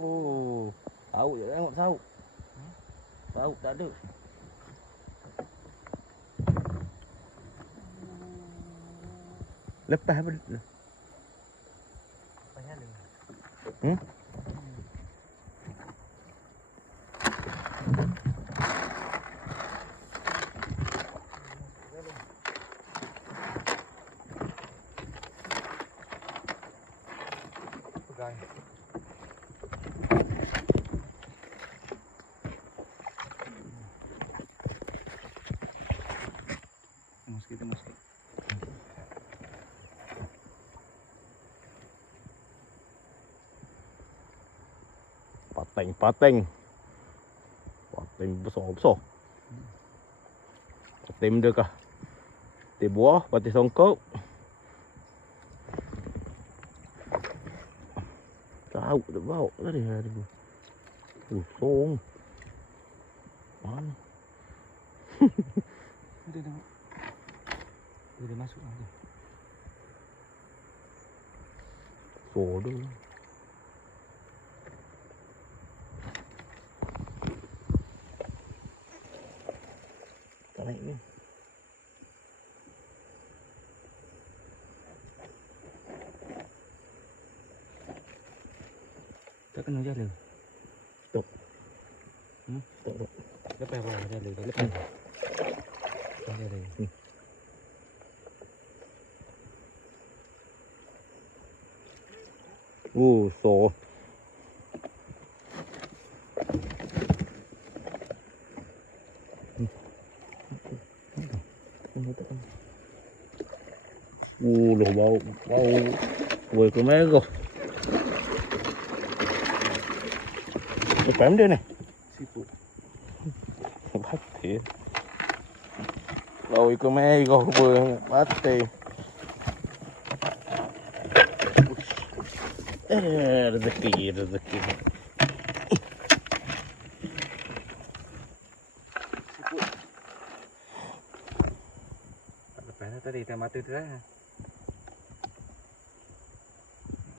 Oh, tahu je tengok tahu. Tahu tak ada. Lepas apa? Banyak ni. Hmm? Pegang. Temos que temos que. Pating, pating. Pating besar besar. Pating dia kah? Pating buah, pating songkok. Tahu dia bawa tadi ada. Uh, song. Mana? Dia tengok. Dia dah masuk lah tu. So dia. Tak naik ni. Tak kena jalan. Stop. Hmm? Tak tak. Lepas bawah jalan. Lepas. Lepas Uh, so. Uh, loh bao bao quầy của mấy rồi. Cái bám đây này. Bắt thiệt. Rồi của mấy rồi vừa bắt tiền. Yerdeki yerdeki. Ada banyak tadi, kita mati itu